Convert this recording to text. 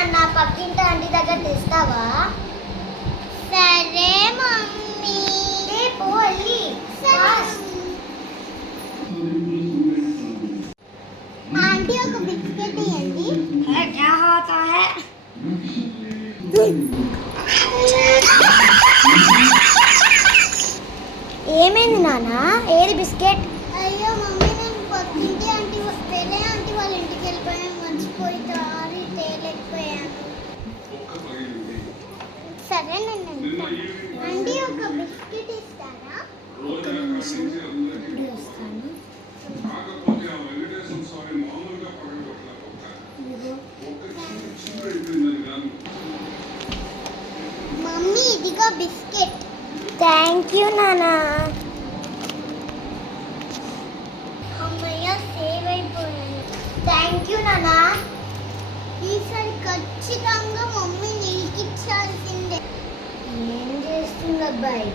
నాన్న పక్కింటి ఆంటీ దగ్గర తెస్తావా? సరే మమ్మీ. రేపు వెళ్ళి आंटी को बिस्किट इవ్వండి. है क्या होता है? ఏమైంది నాన్న? ఏది బిస్కెట్? అయ్యో మమ్మీ నేను పక్కింటి ఆంటీ వేరే ఆంటీ వాళ్ళ ఇంటికి వెళ్ళిపోయాను, మర్చిపోయి తారి తేలేకపోయాను. సరే నేను ఆంటీ ఒక బిస్కెట్ ఇస్తారా? ఒక్క నిమిషం ఇప్పుడు వస్తాను. మమ్మీ ఇదిగో బిస్కెట్. థ్యాంక్ యూ నానా. అమ్మయ్య సేవ్ అయిపోయాను. థ్యాంక్ యూ నానా. ఈసారి ఖచ్చితంగా మమ్మీ నీకిచ్చాల్సిందే. ఏం చేస్తుంది అబ్బాయి?